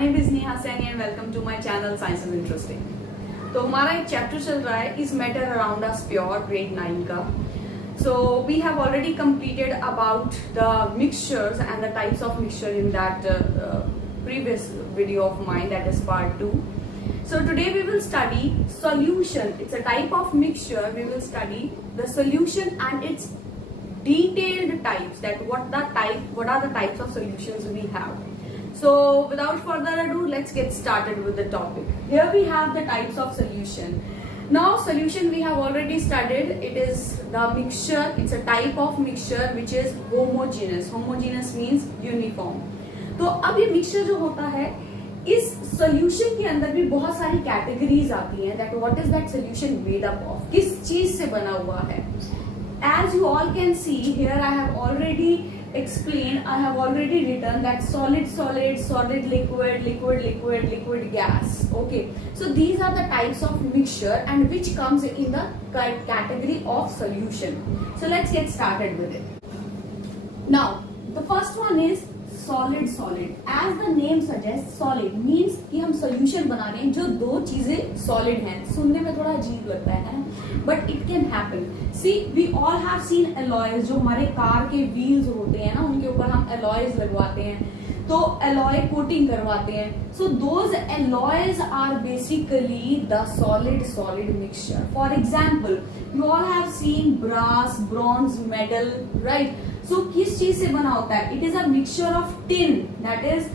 Name is Neha Saini and welcome to my channel science is interesting. तो हमारा एक chapter चल रहा है is matter around us pure grade 9 का। So we have already completed about the mixtures and the types of mixture in that previous video of mine, that is part 2. So today we will study solution. It's a type of mixture. We will study the solution and its detailed types, that what are the types of solutions we have. So without further ado, let's get started with the topic. Here we have the types of solution. Now solution we have already studied. It is the mixture. It's a type of mixture which is homogeneous. Homogeneous means uniform. तो अब ये mixture जो होता है, इस solution के अंदर भी बहुत सारी कैटेगरीज आती हैं। That what is that solution made up of, किस चीज से बना हुआ है। As you all can see here, I have already explained, I have already written that solid, liquid, liquid, gas. Okay, so these are the types of mixture and which comes in the category of solution. So let's get started with it. Now the first one is solid. As the name suggests, solid means कि हम solution बना रहे हैं जो दो चीजें solid हैं। सुनने में थोड़ा अजीब लगता है but it can happen. See, we all have seen alloys, जो हमारे कार के wheels होते हैं ना, उनके ऊपर हम alloys लगवाते हैं, तो alloy coating करवाते हैं। So those alloys are basically the solid mixture. For example, you all have seen brass, bronze, metal, right? So किस चीज से बना होता है? It is a mixture of tin, that is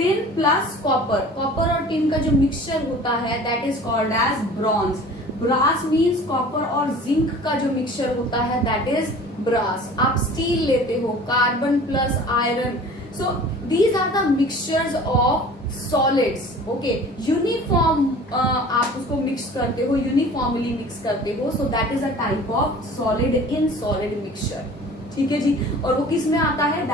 tin plus copper. Copper और tin का जो mixture होता है, that is called as bronze. Brass means copper और zinc का जो mixture होता है, that is brass. आप steel लेते हो, carbon plus iron. So these are the mixtures of solids. Okay, uniform आप उसको mix करते हो, uniformly mix करते हो. So that is a type of solid in solid mixture. ठीक है जी। और वो किस में आता है?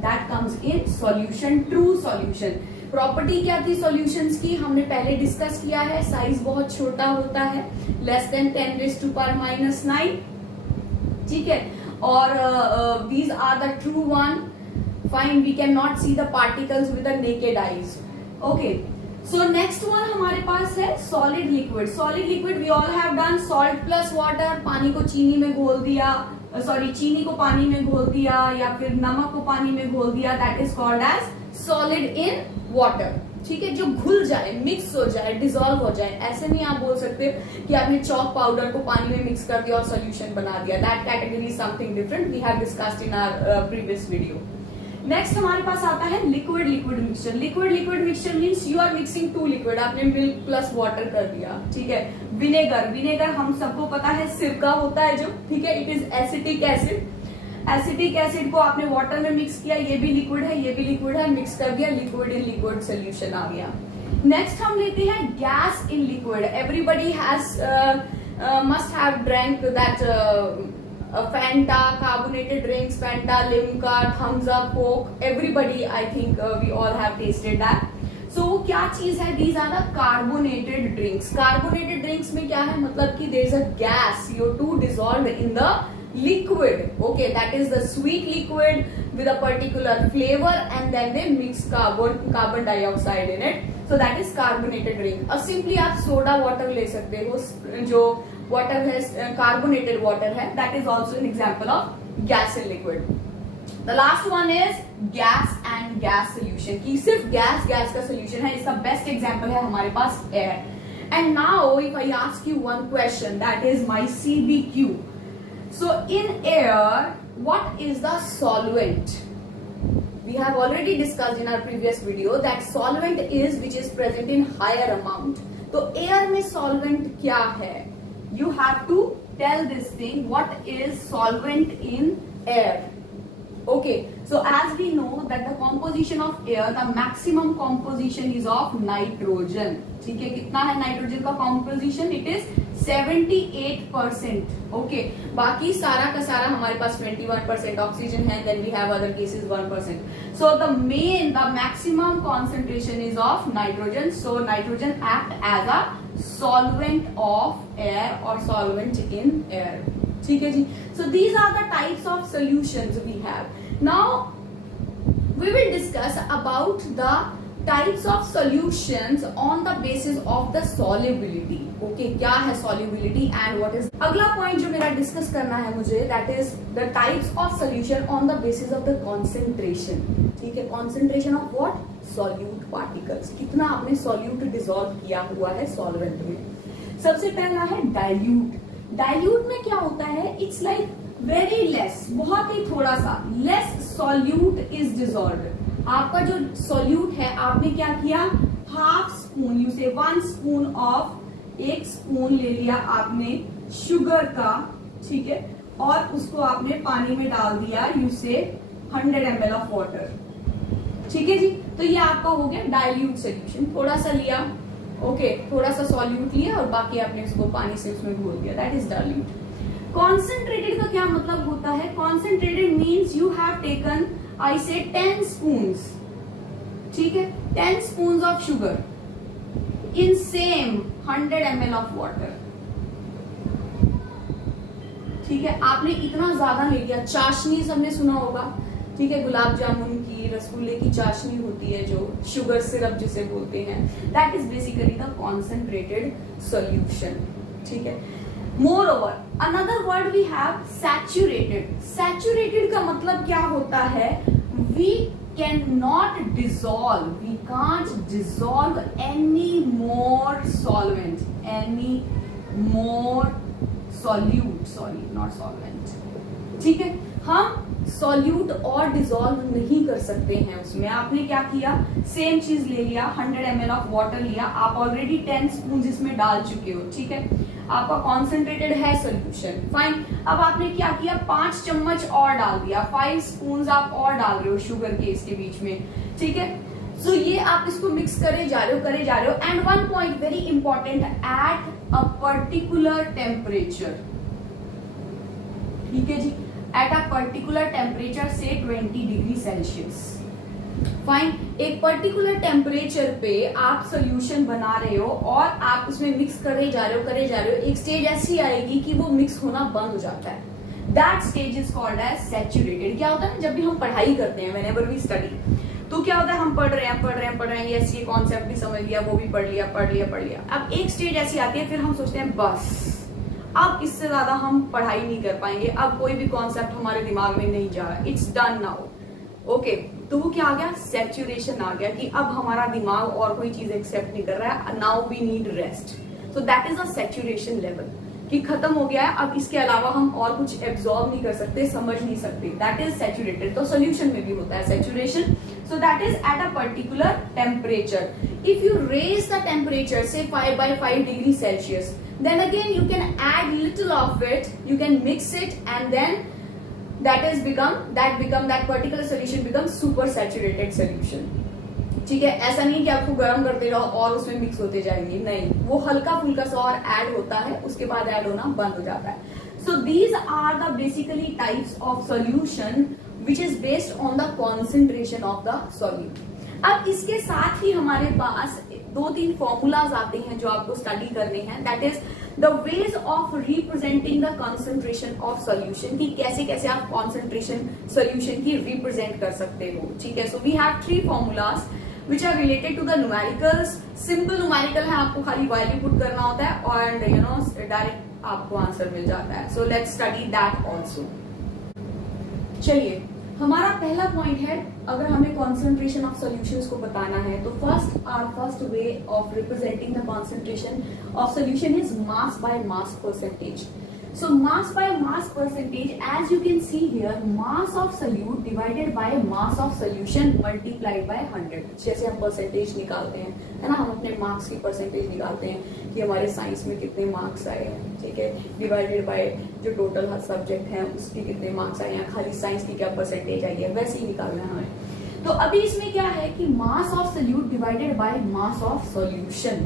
That comes in solution, true solution. Property क्या थी सॉल्यूशंस की, हमने पहले डिस्कस किया है। साइज बहुत छोटा होता है, लेस देन 10⁻⁹, ठीक है। और these are the true one. Fine, we can not see the particles with the naked eyes. Okay, so next one हमारे पास है solid liquid. Solid liquid we all have done, salt plus water, पानी को चीनी में घोल दिया, चीनी को पानी में घोल दिया या फिर नमक को पानी में घोल दिया, that is called as solid in water. ठीक है, जो घुल जाए, मिक्स हो जाए, डिसॉल्व हो जाए। ऐसे नहीं आप बोल सकते कि आपने चॉक पाउडर को पानी में मिक्स कर दिया और सोल्यूशन बना दिया। That category is something different, we have discussed in our previous video. Next हमारे पास आता है liquid mixture. Liquid mixture means you are mixing two liquid. आपने मिल्क प्लस वाटर कर दिया, ठीक है। विनेगर हम सबको पता है सिरका होता है जो, ठीक है, it is acetic acid. Acetic acid को आपने वाटर में मिक्स किया, ये भी लिक्विड है, ये भी लिक्विड है, मिक्स कर दिया, लिक्विड इन लिक्विड सोल्यूशन आ गया। नेक्स्ट हम लेते हैं gas in liquid. Everybody has must have drank that Fanta, carbonated drinks, Fanta, Limca, Thumbs Up, Coke. Everybody, I think we all have tasted that. So वो क्या चीज है? These are the carbonated drinks. Carbonated drinks में क्या है? मतलब कि there is a gas CO2 dissolved in the liquid. Okay, that is the sweet liquid with a particular flavor, and then they mix carbon dioxide in it. So that is carbonated drink. अब simply आप soda water ले सकते हो, जो water है carbonated water है, that is also an example of gas in liquid. The last one is gas and gas solution, कि सिर्फ गैस का solution है। इसका best example है हमारे पास air. And now if I ask you one question, that is my CBQ. So in air, what is the solvent? We have already discussed in our previous video that solvent is which is present in higher amount. तो air में solvent क्या है? You have to tell this thing, what is solvent in air. Okay, so as we know that the composition of air, the maximum composition is of nitrogen. ठीक है, कितना है nitrogen का composition? It is 78%. Okay, बाकी सारा का सारा हमारे पास 21% ऑक्सीजन है, then we have other cases 1%. So the maximum concentration is of nitrogen. So nitrogen act as a solvent of air or solvent in air. ठीक है जी। So these are the types of solutions we have. Now we will discuss about the types of solutions on the basis of the solubility. Okay, क्या है solubility and what is. अगला point जो मेरा discuss करना है मुझे, that is the types of solution on the basis of the concentration. ठीक है, concentration of what, solute particles, कितना आपने सॉल्यूट डिसॉल्व किया हुआ है सॉल्वेंट में। सबसे पहला है डाइल्यूट। डाइल्यूट में क्या होता है, इट्स लाइक वेरी लेस, बहुत ही थोड़ा सा, लेस सॉल्यूट इज डिसॉल्व्ड। आपका जो सॉल्यूट है, आपने क्या किया, हाफ स्पून, यू से 1 स्पून ऑफ, 1 स्पून ले लिया आपने शुगर का, ठीक है, और उसको आपने पानी में डाल दिया, यू से 100 ml ऑफ वाटर। ठीक है जी, तो ये आपका हो गया डाइल्यूट सोल्यूशन। थोड़ा सा लिया, ओके, थोड़ा सा सॉल्यूट लिया और बाकी आपने उसको पानी से उसमें घोल दिया, दैट इज डाइल्यूट। कॉन्सेंट्रेटेड का क्या मतलब होता है, concentrated means you have taken, I say 10 spoons, ठीक है, 10 spoons of sugar in same 100 ml of water। ठीक है, आपने इतना ज्यादा ले लिया। चाशनी सबने सुना होगा, ठीक है, गुलाब जामुन की, रसगुल्ले की चाशनी होती है जो शुगर सिरप जिसे बोलते हैं, that is basically the concentrated solution. ठीक है, moreover another word we have saturated. Saturated का मतलब क्या होता है, we can not dissolve, we can't dissolve any more solvent, any more solute, sorry not solvent. ठीक है, हम सॉल्यूट और डिसॉल्व नहीं कर सकते हैं उसमें। आपने क्या किया, सेम चीज ले लिया, 100 ml ऑफ वाटर लिया, आप ऑलरेडी 10 स्पून इसमें डाल चुके हो। ठीक है, आपका कॉन्सेंट्रेटेड है सोल्यूशन, फाइन। अब आपने क्या किया, 5 चम्मच और डाल दिया, 5 स्पून आप और डाल रहे हो शुगर के इसके बीच में। ठीक है, सो ये आप इसको मिक्स करे जा रहे हो। And one point very important, eight a particular temperature. ठीक है जी, एट अ पर्टिकुलर टेम्परेचर से 20 डिग्री सेल्सियस, फाइन। एक पर्टिकुलर टेम्परेचर पे आप सोल्यूशन बना रहे हो और आप उसमें मिक्स करे जा रहे हो। एक स्टेज ऐसी आएगी कि वो मिक्स होना बंद हो जाता है, that stage is called as saturated. क्या होता है, जब भी हम पढ़ाई करते हैं, व्हेनेवर वी स्टडी, तो क्या होता है, हम पढ़ रहे हैं, यस ये कॉन्सेप्ट भी समझ लिया, वो भी पढ़ लिया। अब एक स्टेज ऐसी आती है, फिर हम सोचते हैं बस अब इससे ज्यादा हम पढ़ाई नहीं कर पाएंगे, अब कोई भी कॉन्सेप्ट हमारे दिमाग में नहीं जा रहा, इट्स डन नाउ। ओके, तो वो क्या आ गया, सैचुरेशन आ गया, कि अब हमारा दिमाग और कोई चीज एक्सेप्ट नहीं कर रहा है, now we need rest. So that is a saturation level, कि खत्म हो गया है, अब इसके अलावा हम और कुछ एब्जॉर्ब नहीं कर सकते, समझ नहीं सकते, दैट इज सैचुरेटेड। तो सोल्यूशन में भी होता है saturation. So that is at a particular temperature. If you raise the temperature से 5 by 5 degree Celsius, then again you can add little of it, you can mix it, and then that particular solution becomes super saturated solution। ठीक है, ऐसा नहीं कि आपको गर्म करते जाओ और उसमें मिक्स होते जाएंगे, नहीं, वो हल्का फुल्का सा और ऐड होता है, उसके बाद ऐड होना बंद हो जाता है। So these are the basically types of solution which is based on the concentration of the solute. अब इसके साथ ही हमारे पास 2-3 फॉर्मूलाज आते हैं जो आपको स्टडी करने हैं, that is the ways of representing the concentration of solution, की कैसे कैसे आप कॉन्सेंट्रेशन सोल्यूशन की रिप्रेजेंट कर सकते हो। ठीक है, so we have 3 formulas which are related to the numericals. Simple numerical है, आपको खाली वैल्यू पुट करना होता है और डायरेक्ट आपको आंसर मिल जाता है। So let's study that also. चलिए, हमारा पहला पॉइंट है, अगर हमें कॉन्सेंट्रेशन ऑफ सॉल्यूशंस को बताना है, तो first way of representing the concentration of solution is mass by mass percentage. So mass by mass percentage, as you can see here, mass of solute divided by mass of solution multiplied by 100। जैसे हम percentage निकालते हैं, है ना, हम अपने marks की percentage निकालते हैं कि हमारे साइंस में कितने मार्क्स आए हैं, ठीक है, डिवाइडेड बाय जो टोटल हर सब्जेक्ट है उसके कितने मार्क्स आए हैं, खाली साइंस की क्या परसेंटेज आई है, वैसे ही निकालना है हमें। तो अभी इसमें क्या है कि mass of solute divided by mass of solution,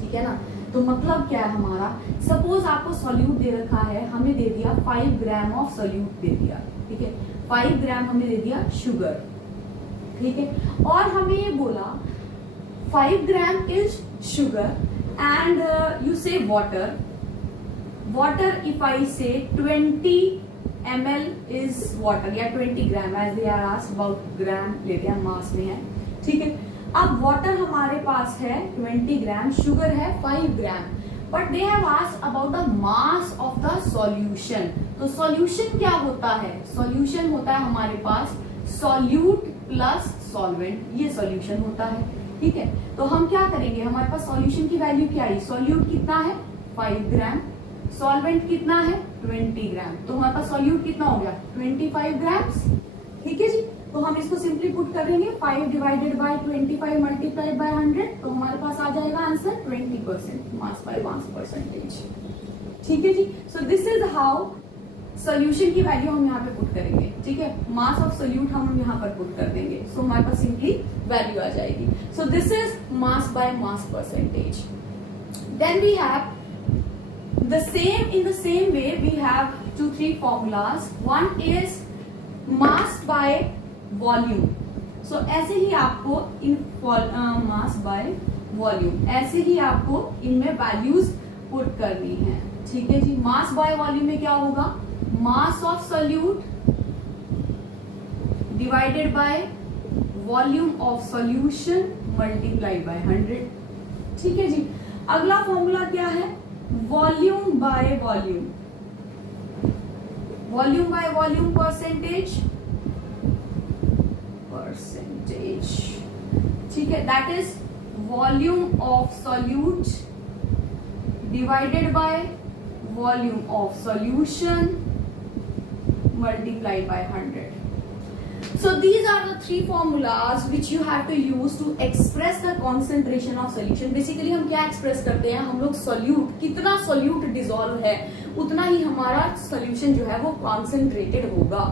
ठीक है ना। तो मतलब क्या है हमारा, सपोज आपको सोल्यूट दे रखा है, हमें दे दिया 5 ग्राम ऑफ सोल्यूट दे दिया, ठीक है, 5 ग्राम हमने दे दिया शुगर, ठीक है, और हमें ये बोला 5 gram is sugar and you say water if I say 20 ml is water या 20 gram, as they are asked about gram, लेते हैं मास में है, ठीक है। अब वाटर हमारे पास है 20 ग्राम, शुगर है 5 gram, but they have asked about the mass of the solution. तो सॉल्यूशन क्या होता है? सॉल्यूशन होता है हमारे पास सॉल्यूट प्लस सॉल्वेंट, ये सॉल्यूशन होता है, ठीक है। तो हम क्या करेंगे, हमारे पास सॉल्यूशन की वैल्यू क्या है, सॉल्यूट कितना है 5 ग्राम, सॉल्वेंट कितना है 20 ग्राम, तो हमारे पास सॉल्यूट कितना हो गया 25 ग्राम्स, ठीक है जी। तो हम इसको सिंपली पुट करेंगे 5 डिवाइडेड बाय 25 मल्टीप्लाइड बाय 100, तो हमारे पास आ जाएगा answer 20% mass by mass percentage, ठीक है जी। So this is how solution की वैल्यू हम यहाँ पे पुट करेंगे, ठीक है। मास ऑफ सोल्यूट हम यहाँ पर पुट कर देंगे, सो हमारे पास सिंपली वैल्यू आ जाएगी। So this is mass by mass percentage. Then we have the same, in the same way we have 2-3 formulas. One is mass by volume. So ऐसे ही आपको इन mass by volume ऐसे ही आपको इनमें वैल्यूज पुट करनी है, ठीक है जी। मास बाय वॉल्यूम में क्या होगा, mass of solute divided by volume of solution multiplied by 100, ठीक है जी। अगला फॉर्मूला क्या है, volume by volume, volume by volume percentage, ठीक है। That is volume of solute divided by volume of solution multiplied by 100. So these are the three formulas which you have to use to express the concentration of solution. Basically हम क्या express करते हैं, हम लोग solute, कितना solute dissolve है उतना ही हमारा solution जो है वो concentrated होगा,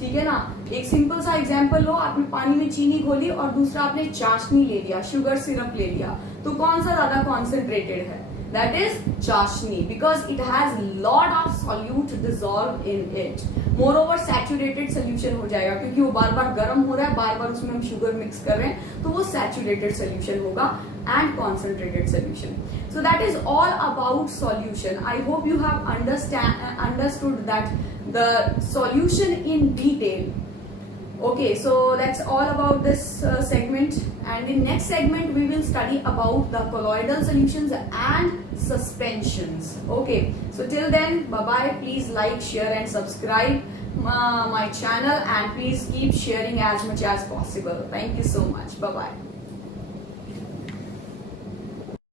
ठीक है ना। एक सिंपल सा एग्जांपल लो, आपने पानी में चीनी घोली और दूसरा आपने चाशनी ले लिया, शुगर सिरप ले लिया, तो कौन सा ज्यादा कॉन्सेंट्रेटेड है, that is चाशनी, because it has lot of solute dissolved in it. Moreover saturated solution हो जाएगा क्योंकि वो बार बार गर्म हो रहा है, बार बार उसमें हम शुगर मिक्स कर रहे हैं, तो वो saturated solution होगा and concentrated solution. So that is all about solution. I hope you have understood that the solution in detail. Okay, so that's all about this segment, and in next segment we will study about the colloidal solutions and suspensions. Okay, so till then, bye bye. Please like, share and subscribe my channel, and please keep sharing as much as possible. Thank you so much. Bye bye.